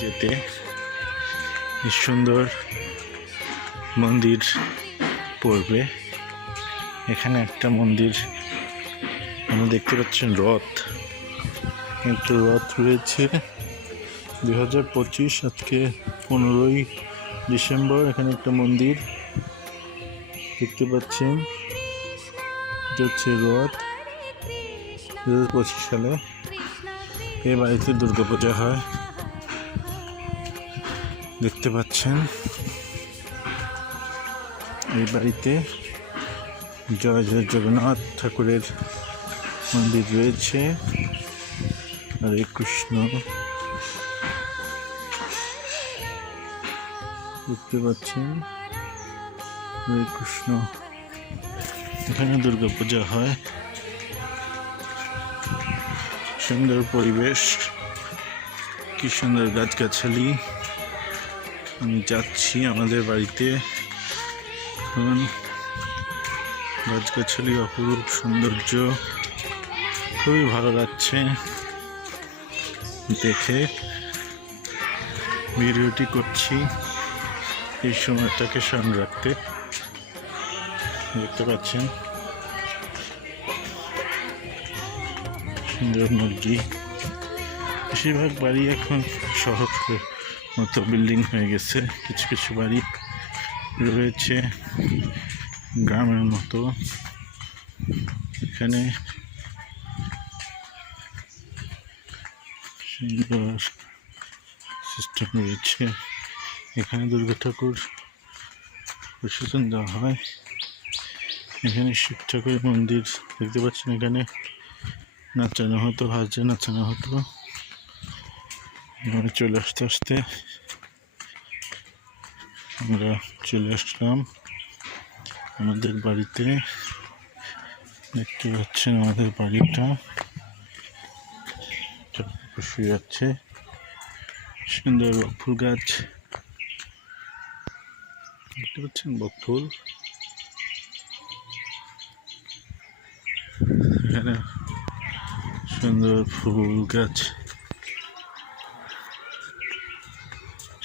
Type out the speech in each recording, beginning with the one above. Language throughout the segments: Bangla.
যেতে সুন্দর মন্দির পড়বে। এখানে একটা মন্দির আমরা দেখতে পাচ্ছেন, রথ, কিন্তু রথ রয়েছে 2025, আজকে 15ই ডিসেম্বর। এখানে একটা মন্দির দেখতে পাচ্ছেন, এটা হচ্ছে রথ। 2025 সালে এই বাড়িতে দুর্গাপূজা হয়, দেখতে পাচ্ছেন। এই বাড়িতে জয় জয় জগন্নাথ ঠাকুরের মন্দির রয়েছে। হরে কৃষ্ণ, দেখতে পাচ্ছেন, হরে কৃষ্ণ। এখানে দুর্গাপূজা হয়, সুন্দর পরিবেশ, কি সুন্দর গাছগাছালি। আমি যাচ্ছি আমাদের বাড়িতে, গাছগাছালি অপরূপ সৌন্দর্য, খুবই ভালো লাগছে দেখে। ভিডিওটি করছি এই সময়টাকে স্মরণ রাখতে। দেখতে পাচ্ছেন সুন্দর মুরগি। বেশিরভাগ বাড়ি এখন শহরের মতো বিল্ডিং হয়ে গেছে, কিছু কিছু বাড়ি রয়েছে গ্রামের মতো। এখানে সুন্দর সিস্টেম রয়েছে। এখানে দুর্গা ঠাকুর বিসর্জন দেওয়া হয়। এখানে শিব ঠাকুরের মন্দির দেখতে পাচ্ছেন। এখানে নাচানো হতো, হাজে নাচানো হতো। এখানে চলে আসতে আসতে আমরা চলে আসলাম আমাদের বাড়িতে। দেখতে পাচ্ছেন আমাদের বাড়িটা শুয়ে আছে, সুন্দর বকফুল গাছ দেখতে পাচ্ছেন, বকফুল। এখানে সুন্দর ফুল গাছ,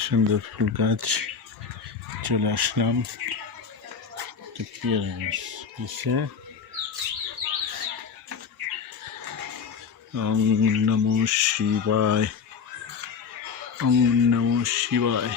সুন্দর ফুল গাছ। চলে আসলাম ওম নমঃ শিবায়, ওম নমঃ শিবায়।